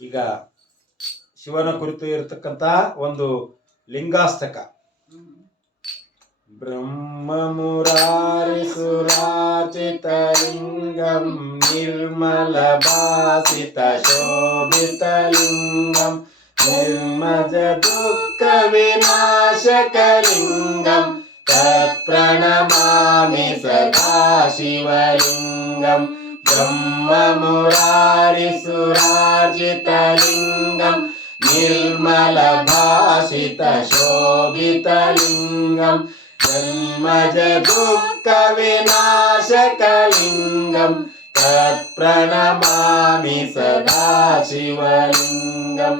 ಈಗ ಶಿವನ ಕುರಿತು ಇರತಕ್ಕಂತ ಒಂದು ಲಿಂಗಾಸ್ತಕ. ಬ್ರಹ್ಮ ಮುರಾರಿ ಸುರಾಚಿತ ಲಿಂಗಂ ನಿರ್ಮಲ ಭಾಸಿತ ಶೋಭಿತ ಲಿಂಗಂ ನಿರ್ಮಜ ದುಃಖ ವಿನಾಶಕ ಲಿಂಗಂ ತತ್ಪ್ರಣಮಾಮಿ ಸದಾ ಶಿವಲಿಂಗಂ. ಬ್ರಹ್ಮ ಮುರಾರಿ ಸುರಾಜಿತ ಲಿಂಗಂ ನಿರ್ಮಲ ಭಾಷಿತ ಶೋಭಿತ ಲಿಂಗಂ ಜನ್ಮಜ ದುಃಖ ವಿನಾಶಕ ಲಿಂಗಂ ತತ್ಪ್ರಣಮಾಮಿ ಸದಾ ಶಿವಲಿಂಗಂ.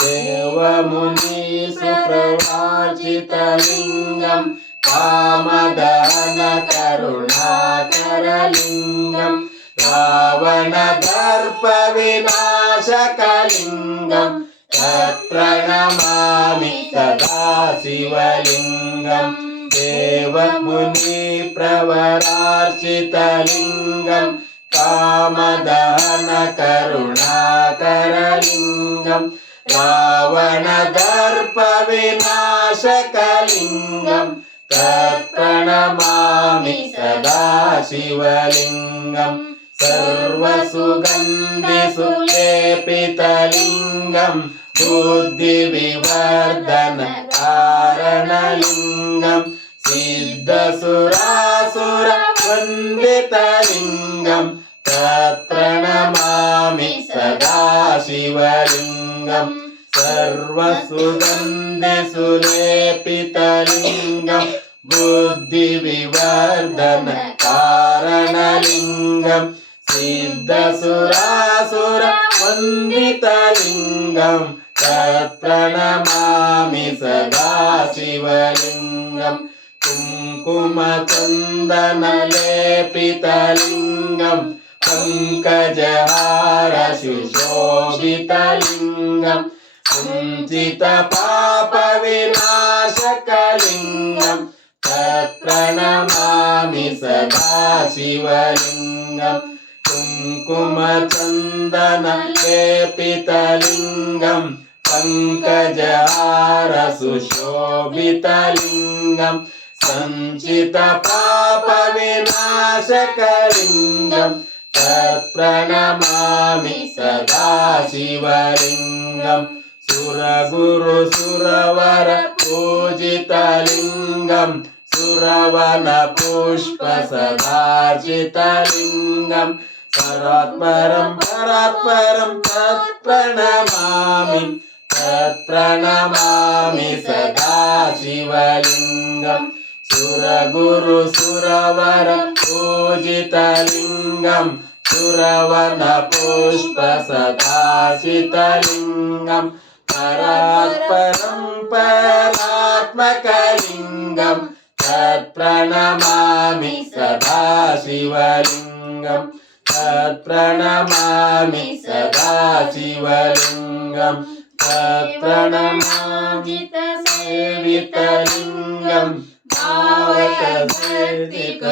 ದೇವ ಮುನಿ ಸುಪ್ರವಾಚಿತ ಲಿಂಗಂ ಕಾಮದಹನ ಕರುಣಾಕರ ಲಿಂಗಂ ರಾವಣ ದರ್ಪ ವಿನಾಶಕ ಲಿಂಗಂ ತತ್ಪ್ರಣಮಾಮಿ ಸದಾ ಶಿವಲಿಂಗಂ. ದೇವ ಮುನಿ ಪ್ರವರಾರ್ಚಿತ ಲಿಂಗಂ ಕಾಮದಹನ ಕರುಣಾಕರ ಲಿಂಗಂ ರಾವಣ ದರ್ಪ ವಿನಾಶಕ ಲಿಂಗಂ ತತ್ಪ್ರಣಮಾಮಿ ಸದಾ ಶಿವಲಿಂಗಂ. ಸರ್ವಸುಗಂಧಿ ಸುಲೇಪಿತ ಲಿಂಗಂ ಬುದ್ಧಿ ವಿವರ್ಧನ ಕಾರಣ ಲಿಂಗಂ ಸಿದ್ಧ ಸುರಾಸುರ ವಂದಿತ ಲಿಂಗಂ ತತ್ಪ್ರಣಮಾಮಿ ಸದಾ ಶಿವಲಿಂಗಂ. ಸರ್ವಸುಗಂಧಿ ಸುಲೇಪಿತ ಲಿಂಗಂ ಬುದ್ಧಿ ವಿವರ್ಧನ ಕಾರಣ ಲಿಂಗಂ ಸಿದ್ಧ ಸುರಾಸುರ ವಂದಿತ ಲಿಂಗಂ ತತ್ಪ್ರಣಮಾಮಿ ಸದಾ ಶಿವಲಿಂಗಂ. ಕುಂಕುಮ ಚಂದನ ಲೇಪಿತ ಲಿಂಗಂ ಪಂಕಜಹಾರ ಸುಶೋಭಿತ ಲಿಂಗಂ ಕುಂಚಿತ ಪಾಪ ವಿನಾಶಕ ಲಿಂಗಂ ತತ್ಪ್ರಣಮಾಮಿ ಸದಾ ಶಿವಲಿಂಗಂ. ಕುಂಕುಮ ಚಂದನ ಲೇಪಿತ ಲಿಂಗಂ ಪಂಕಜಹಾರ ಸುಶೋಭಿತ ಲಿಂಗಂ ಸಂಚಿತ ಪಾಪ ವಿನಾಶಕ ಲಿಂಗಂ ತತ್ಪ್ರಣಮಾಮಿ ಸದಾ ಶಿವಲಿಂಗಂ. ಸುರಗುರು ಸುರವರ ಪೂಜಿತ ಲಿಂಗಂ ಸುರವನ ಪುಷ್ಪ ಸದಾರ್ಚಿತ ಲಿಂಗಂ ಪರಾತ್ಪರಂ ಪರಾತ್ಪರಂ ತತ್ಪ್ರಣಮಾಮಿ ತತ್ಪ್ರಣಮಾಮಿ ಸದಾ ಶಿವಲಿಂಗಂ. ಸುರಗುರು ಸುರವರ ಪೂಜಿತ ಲಿಂಗಂ ಸುರವನ ಪುಷ್ಪ ಸದಾರ್ಚಿತ ಲಿಂಗಂ ಪರಾತ್ಪರಂ ಪರಾತ್ಮಕ ಲಿಂಗಂ ತತ್ಪ್ರಣಮಾಮಿ ಸದಾ ಶಿವಲಿಂಗಂ. ತತ್ಪ್ರಣಮಾಮಿ ಸದಾ ಶಿವಲಿಂಗಂ. ತತ್ಪ್ರಣಮಾಜಿತ ಸೇವಿತ ಲಿಂಗಂ ಭಾವಯಜಿತ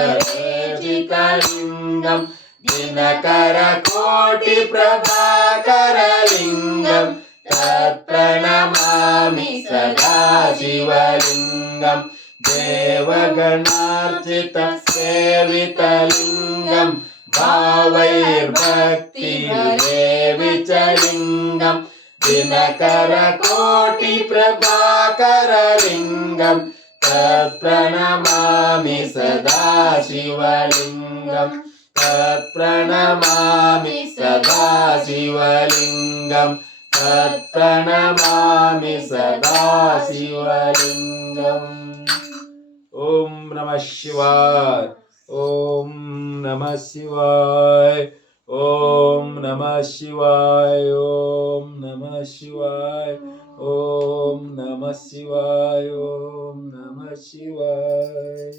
ಲಿಂಗಂ ದಿನಕರ ಕೋಟಿ ಪ್ರಭಾಕರ ಲಿಂಗಂ ತತ್ಪ್ರಣಮಾಮಿ ಸದಾ ಶಿವಲಿಂಗಂ. ದೇವಗಣಾರ್ಚಿತ ಸೇವಿತ ಲಿಂಗಂ ಭಾವೈರ್ಭಕ್ತಿ ದೇವಿ ಚ ಲಿಂಗಂ ದಿನಕರ ಕೋಟಿ ಪ್ರಭಾಕರ ಲಿಂಗಂ ತತ್ಪ್ರಣಮಾಮಿ ಸದಾ ಶಿವಲಿಂಗಂ. ತತ್ಪ್ರಣಮಾಮಿ ಸದಾ ಶಿವಲಿಂಗಂ. ತತ್ಪ್ರಣಮಾಮಿ ಸದಾ ಶಿವಲಿಂಗಂ. ಓಂ ನಮಃ ಶಿವಾಯ. ಓಂ ನಮಃ ಶಿವಾಯ. ಓಂ ನಮಃ ಶಿವಾಯ. ಓಂ ನಮಃ ಶಿವಾಯ. ಓಂ ನಮಃ ಶಿವಾಯ. ಓಂ ನಮಃ ಶಿವಾಯ.